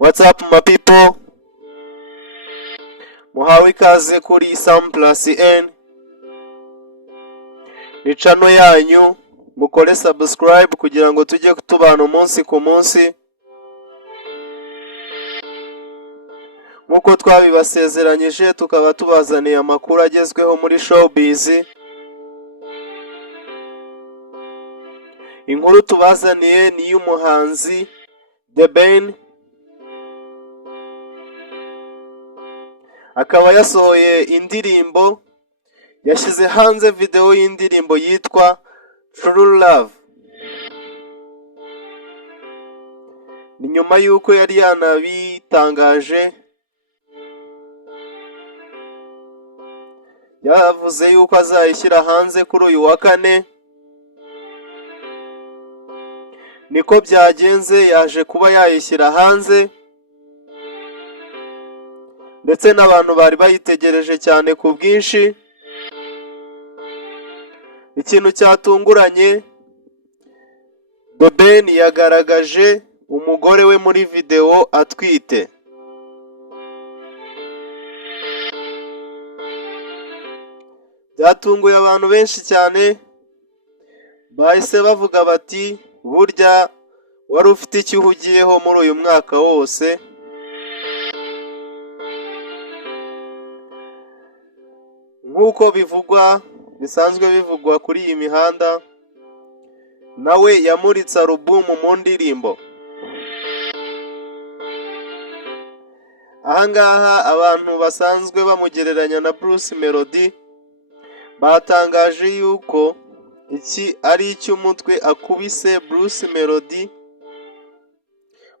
What's up my people? Muhawe ikaze kuri Sam Plus N. Ni channel yanyu, mukore subscribe kugira ngo tujye tubana umunsi ku munsi. Nkuko twabibasezeranyije tukaba tubazaniye amakuru agezweho muri showbiz. Inkuru tubazaniye ni y'umuhanzi The Ben. Akaba yasohoye indirimbo, yashyize hanze video y'indirimbo yitwa True Love. Ni nyuma yuko yari yanabitangaje, yavuze yuko azayishyira hanze kuri uyu wa kane. Niko byagenze, yaje kuba yayishyira hanze, ndetse n'abantu bari bayitegereje cyane ku bwinshi. Ikintu cyatunguranye, The Ben yagaragaje umugore we muri video atwite. Byatunguye abantu benshi cyane, bahise bavuga bati burya wari ufite icyo uhugiyeho muri uyu mwaka wose. Nk'uko bivugwa, bisanzwe bivugwa kuri iyi mihanda, nawe yamuritse album mu ndirimbo. Ahangaha abantu basanzwe bamugereranya na Bruce Melody batangaje yuko iki ari icy'umutwe akubise Bruce Melody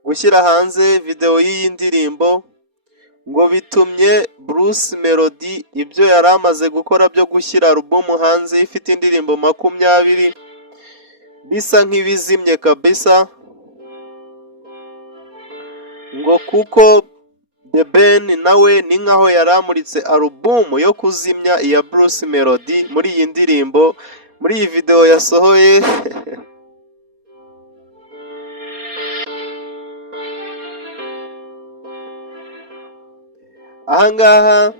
gushyira hanze video y'iyi ndirimbo, ngo bitumye Bruce Melody ibyo yari amaze gukora byo gushyira album hanze ifite indirimbo 20 bisa nk'ibizimye kabisa, ngo kuko The Ben nawe ni nkaho yaramuritse album yo kuzimya iya Bruce Melody muri iyi ndirimbo, muri iyi video yasohoye. Ahangaha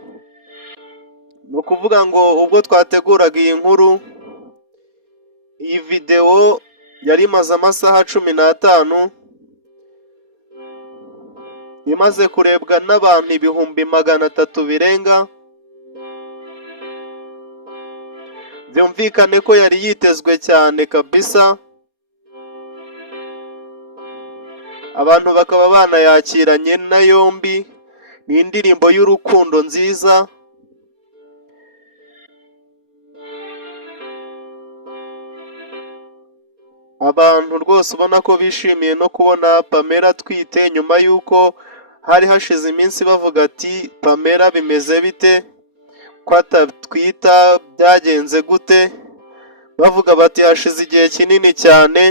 ni ukuvuga ngo ubwo twateguraga iyi nkuru, iyi video yari imaze amasaha 15, imaze kurebwa n'abantu 300,000 birenga. Byumvikane ko yari yitezwe cyane kabisa, abantu bakaba banayakiranye na yombi. Ni indirimbo y'urukundo nziza, abantu rwose ubona ko bishimiye no kubona Pamela atwite, nyuma yuko hari hashize iminsi bavuga ati Pamela bimeze bite, ko atatwita, byagenze gute, bavuga bati hashize igihe kinini cyane.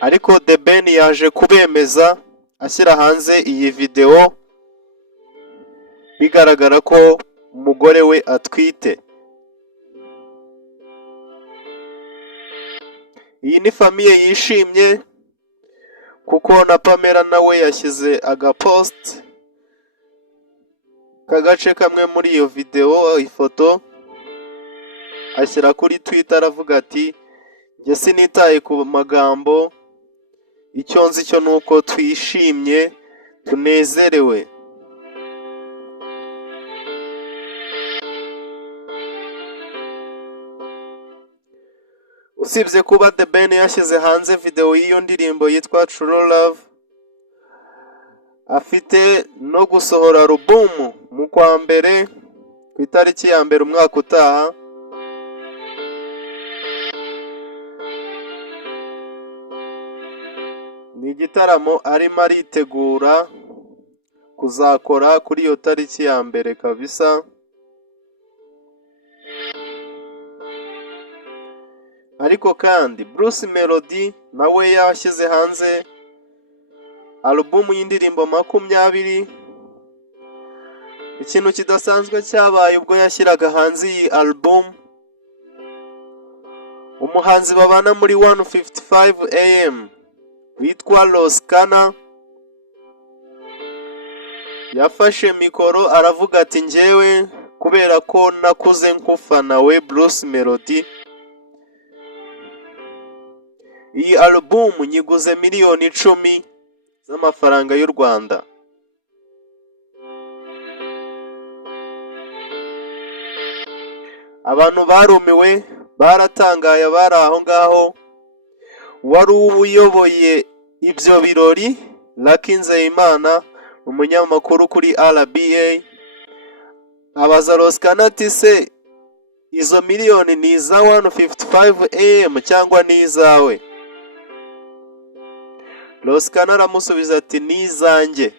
Ariko The Ben yaje kubemeza ashyira hanze iyi video, bigaragara ko umugore we atwite. Iyi ni famiye yishimye, kuko na Pamela nawe yashyize agapost kagace kamwe muri iyo video, ifoto ashyira kuri Twitter aravuga ati njye sinitaye ku magambo, icyo nzi cyo nuko twishimye tunezerewe. Usibye kuba The Ben yashyize hanze video y'iyo ndirimbo yitwa True Love, afite no gusohora album mu kwa mbere ku itariki ya mbere umwaka utaha. Ni igitaramo arimo aritegura kuzakora kuri iyo tariki ya mbere kabisa. Ariko kandi Bruce Melody nawe yashyize hanze album y'indirimbo 20. Ikintu kidasanzwe cyabaye ubwo yashyiraga hanze iyi album, umuhanzi babana muri 155 AM witwa Roskana yafashe mikoro aravuga ati njyewe kubera ko nakuze nkufana we Bruce Melody, iyi album nyiguze miliyoni 10 z'amafaranga y'u Rwanda. Abantu barumiwe baratangaye bari aho ngaho. Wari uyoboye ibyo birori Lucky Nzeyimana, umunyamakuru kuri RBA, abaza Roskana ati se izo miliyoni ni iza 155 AM cyangwa ni izawe? Roskana aramusubiza ati ni izanjye.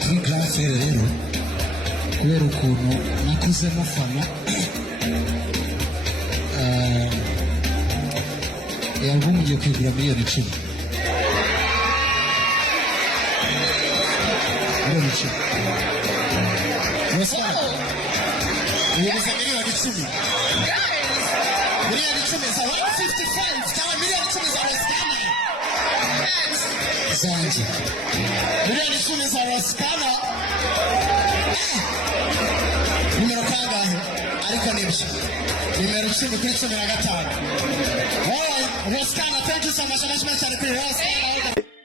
Kuri Grafe rero kubera ukuntu nakuze mufana album ngiye kwigura miliyoni 10. Miliyoni 10. Roskana ubuze miliyoni 10. Miliyoni 10 za 155 cyangwa miliyoni 10 za Roskana zanje. Miliyoni 10 za Roskana numero kangahe? Ariko nibyo numero 10 kuri 15. Roskana, thank you so much.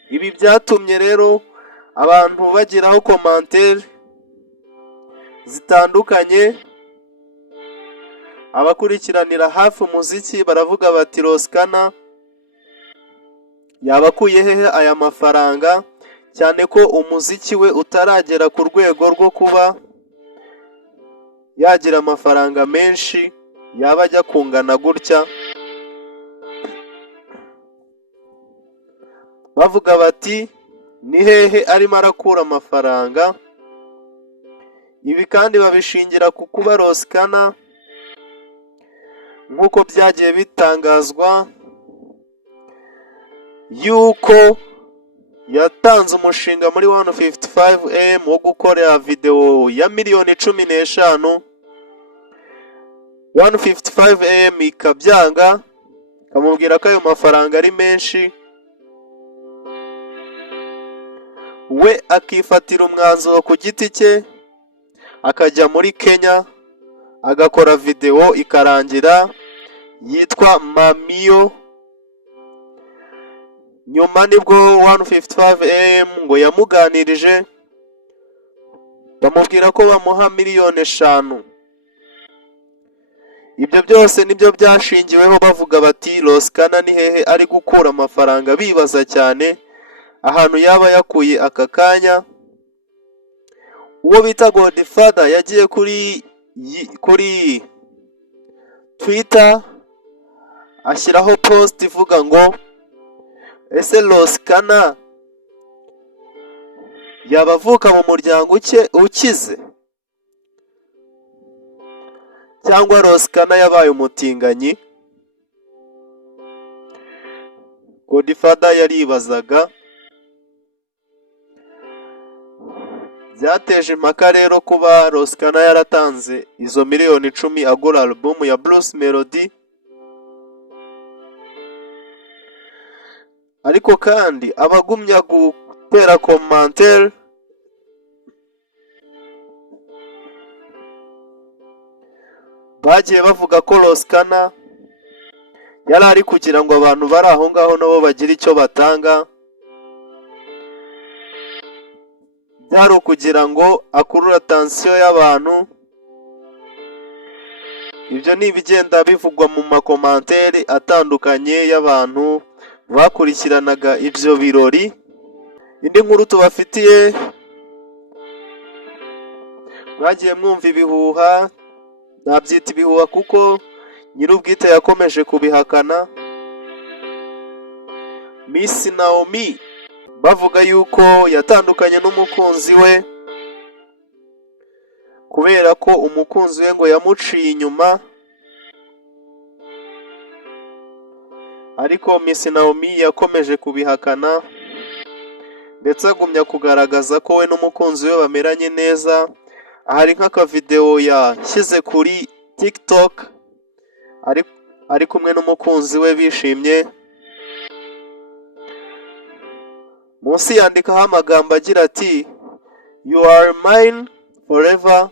Ibi byatumye rero abantu bagiraho commentaire zitandukanye. Abakurikiranira hafi umuziki baravuga bati Roskana yabakuye hehe aya mafaranga, cyane ko umuziki we utaragera ku rwego rwo kuba yagira amafaranga menshi yaba ajya kungana gutya. Bavuga bati ni hehe arimo arakura amafaranga. Ibi kandi babishingira ku kuba Roskana nk'uko byagiye bitangazwa yuko yatanze umushinga muri 155 AM wo gukora video ya miliyoni 15. 155 AM ikabyanga, kamubwira ko ayo mafaranga ari menshi, we akifatira umwanzuro ku giti cye akajya muri Kenya agakora video ikarangira yitwa Mamiyo. Nyuma nibwo 155 AM ngo yamuganirije bamubwira ko bamuha miliyoni 5. Ibyo byose nibyo byashingiweho bavuga bati Roskana ni hehe ari gukura amafaranga, bibaza cyane ahantu yaba yakuye aka kanya. Uwo bita Godfather yagiye kuri Twitter ashyiraho post ivuga ngo ese Roskana yabavuka mu muryango ukize cyangwa Roskana yabaye umutinganyi? Godfather yaribazaga. Byateje impaka rero kuba Roskana yaratanze izo miliyoni 10 agura album ya Bruce Melody. Ariko kandi abagumya gutera commentaire bagiye bavuga ko Roskana yari ari kugira ngo abantu bari aho ngaho nabo bagire icyo batanga, byari ukugira ngo akurure attention y'abantu. Ibyo ni ibigenda bivugwa mu makomantere atandukanye y'abantu bakurikiranaga ibyo birori. Indi nkuru tubafitiye, mwagiye mwumva ibihuha, nabyita ibihuha kuko nyir'ubwite yakomeje kubihakana. Miss Naomi bavuga yuko yatandukanye n'umukunzi we kubera ko umukunzi we ngo yamuciye inyuma. Ariko Miss Naomi yakomeje kubihakana ndetse agumya kugaragaza ko we n'umukunzi we bameranye neza. Hari nk'aka video yashyize kuri TikTok ari kumwe n'umukunzi we bishimye. Munsi yandikaho amagambo agira ati "You are mine forever.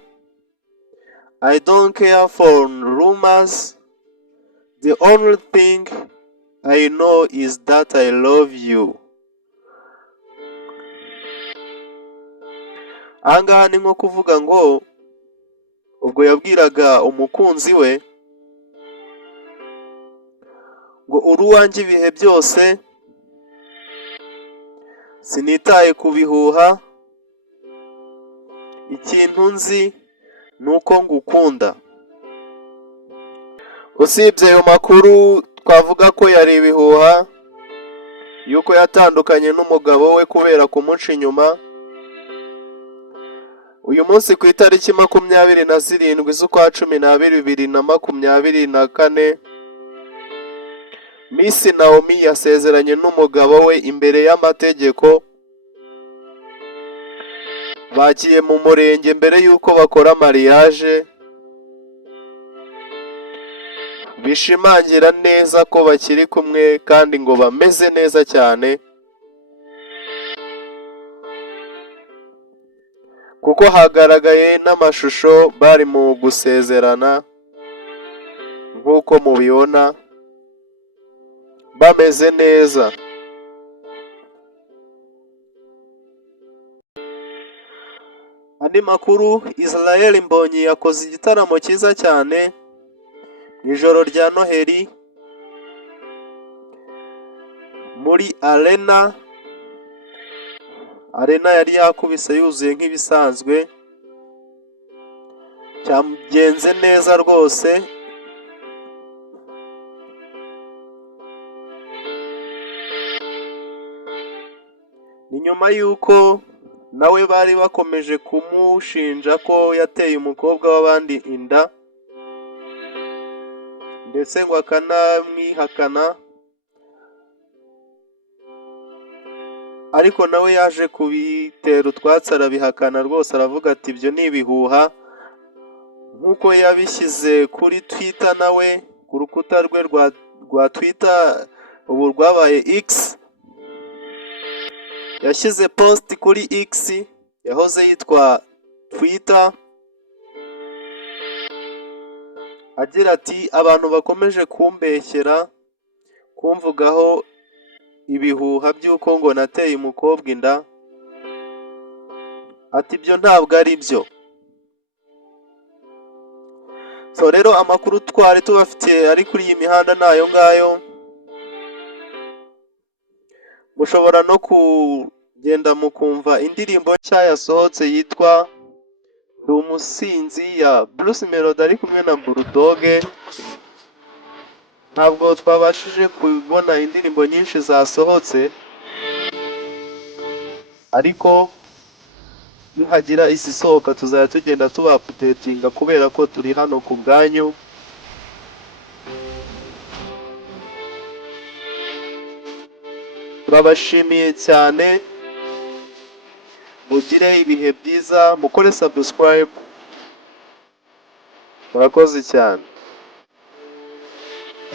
I don't care for rumors. The only thing I know is that I love you." Ahangaha ni nko kuvuga ngo ubwo yabwiraga umukunzi we ngo uri uwanjye ibihe byose, sinitaye ku bihuha, ikintu nzi ni uko ngukunda. Usibye ayo makuru twavuga ko yari ibihuha yuko yatandukanye n'umugabo we kubera kumuca inyuma, uyu munsi ku itariki 27 z'ukwa 12 2024, Miss Naomi yasezeranye n'umugabo we imbere y'amategeko. Bagiye mu murenge mbere y'uko bakora mariage, bishimangira neza ko bakiri kumwe kandi ngo bameze neza cyane, kuko hagaragaye n'amashusho bari mu gusezerana nk'uko mubibona bameze neza. Andi makuru, Israel Mbonyi yakoze igitaramo cyiza cyane mu ijoro rya Noheli muri Arena yari yakubise yuzuye nk'ibisanzwe, cyagenze neza rwose. Ni nyuma y'uko nawe bari bakomeje kumushinja ko yateye umukobwa w'abandi inda ndetse ngo akanamwihakana, ariko nawe yaje kubitera utwatsi arabihakana rwose, aravuga ati ibyo ni ibihuha, nk'uko yabishyize kuri Twitter nawe ku rukuta rwe rwa Twitter ubu rwabaye X. Yashyize post kuri X yahoze yitwa Twitter agira ati abantu bakomeje kumbeshyera kumvugaho ibihuha by'uko ngo nateye umukobwa inda, ati ibyo ntabwo ari byo. So rero amakuru twari tubafitiye ari kuri iyi mihanda nayo ngayo. Mushobora no kugenda mukumva indirimbo nshya yasohotse yitwa Ndi Umusinzi ya Bruce Melody ari kumwe na Bull Dogg. Ntabwo twabashije kubona indirimbo nyinshi zasohotse, ariko nihagira izisohoka tuzajya tugenda tuba-updatinga kubera ko turi hano ku bwanyu. Turabashimiye cyane, mugire ibihe byiza, mukore subscribe, murakoze cyane.